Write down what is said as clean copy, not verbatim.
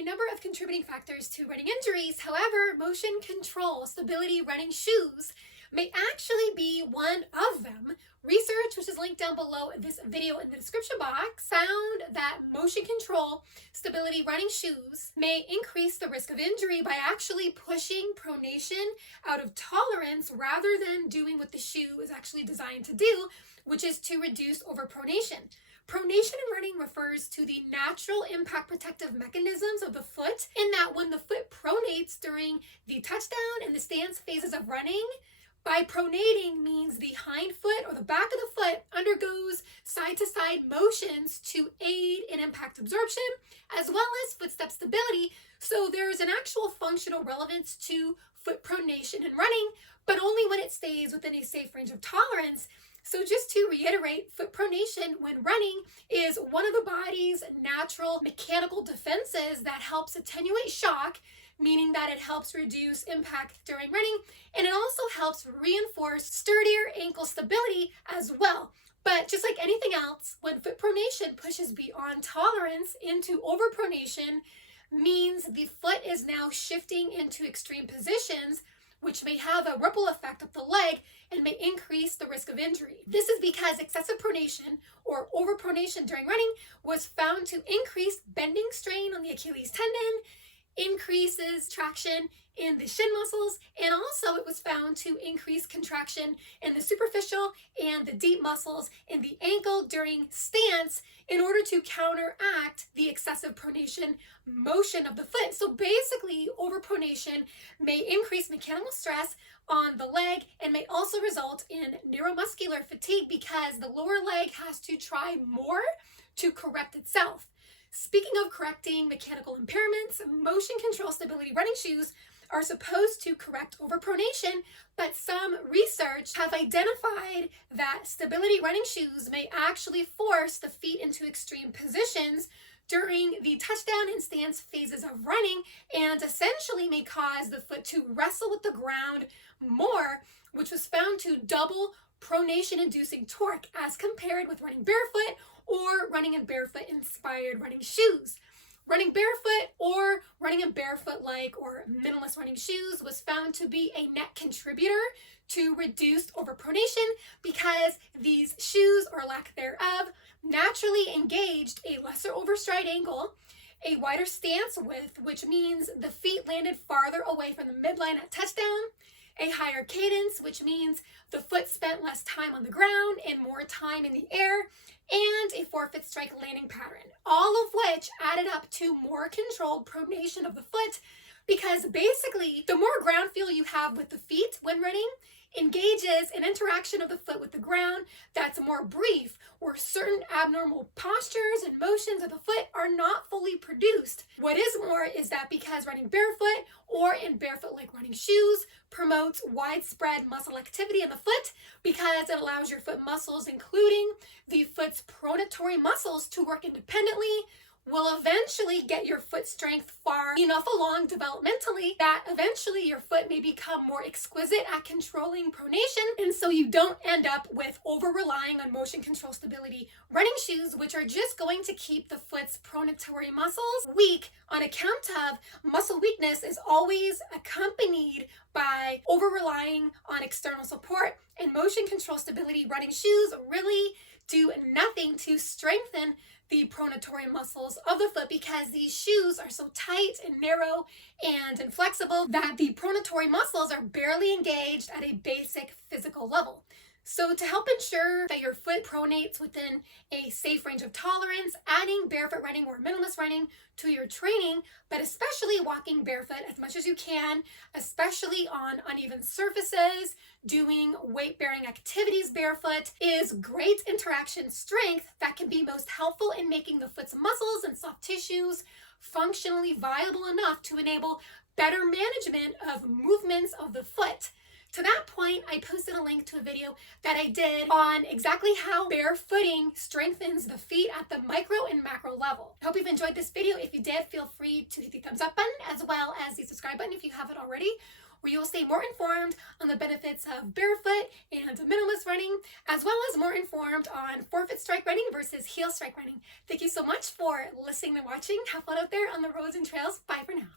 a number of contributing factors to running injuries. However, motion control stability running shoes may actually be one of them. Research, which is linked down below this video in the description box, found that motion control stability running shoes may increase the risk of injury by actually pushing pronation out of tolerance rather than doing what the shoe is actually designed to do, which is to reduce overpronation. Pronation in running refers to the natural impact protective mechanisms of the foot, in that when the foot pronates during the touchdown and the stance phases of running, by pronating means the hind foot or the back of the foot undergoes side-to-side motions to aid in impact absorption as well as footstep stability. So there's an actual functional relevance to foot pronation in running, but only when it stays within a safe range of tolerance. So just to reiterate, foot pronation when running is one of the body's natural mechanical defenses that helps attenuate shock, meaning that it helps reduce impact during running, and it also helps reinforce sturdier ankle stability as well. But just like anything else, when foot pronation pushes beyond tolerance into overpronation, means the foot is now shifting into extreme positions, which may have a ripple effect up the leg and may increase the risk of injury. This is because excessive pronation or overpronation during running was found to increase bending strain on the Achilles tendon, increases traction in the shin muscles, and also it was found to increase contraction in the superficial and the deep muscles in the ankle during stance in order to counteract the excessive pronation motion of the foot. So basically, overpronation may increase mechanical stress on the leg and may also result in neuromuscular fatigue because the lower leg has to try more to correct itself. Speaking of correcting mechanical impairments, motion control stability running shoes are supposed to correct overpronation, but some research have identified that stability running shoes may actually force the feet into extreme positions during the touchdown and stance phases of running, and essentially may cause the foot to wrestle with the ground more, which was found to double pronation-inducing torque as compared with running barefoot or running in barefoot-inspired running shoes. Running barefoot or running in barefoot-like or minimalist running shoes was found to be a net contributor to reduced overpronation because these shoes, or lack thereof, naturally engaged a lesser overstride angle, a wider stance width, which means the feet landed farther away from the midline at touchdown, a higher cadence, which means the foot spent less time on the ground and more time in the air, and a forefit strike landing pattern, all of which added up to more controlled pronation of the foot, because basically the more ground feel you have with the feet when running engages an interaction of the foot with the ground that's more brief, where certain abnormal postures and motions of the foot are not fully produced. What is more is that because running barefoot or in barefoot-like running shoes promotes widespread muscle activity in the foot, because it allows your foot muscles, including the foot's pronatory muscles, to work independently, will eventually get your foot strength far enough along developmentally that eventually your foot may become more exquisite at controlling pronation, and so you don't end up with over-relying on motion control stability running shoes, which are just going to keep the foot's pronatory muscles weak. On account of muscle weakness is always accompanied by over-relying on external support, and motion control stability running shoes really do nothing to strengthen the pronatory muscles of the foot, because these shoes are so tight and narrow and inflexible that the pronatory muscles are barely engaged at a basic physical level. So to help ensure that your foot pronates within a safe range of tolerance, adding barefoot running or minimalist running to your training, but especially walking barefoot as much as you can, especially on uneven surfaces, doing weight-bearing activities barefoot, is great interaction strength that can be most helpful in making the foot's muscles and soft tissues functionally viable enough to enable better management of movements of the foot. To that point, I posted a link to a video that I did on exactly how barefooting strengthens the feet at the micro and macro level. I hope you've enjoyed this video. If you did, feel free to hit the thumbs up button as well as the subscribe button if you haven't already. where you'll stay more informed on the benefits of barefoot and minimalist running, as well as more informed on forefoot strike running versus heel strike running. Thank you so much for listening and watching. Have fun out there on the roads and trails. Bye for now.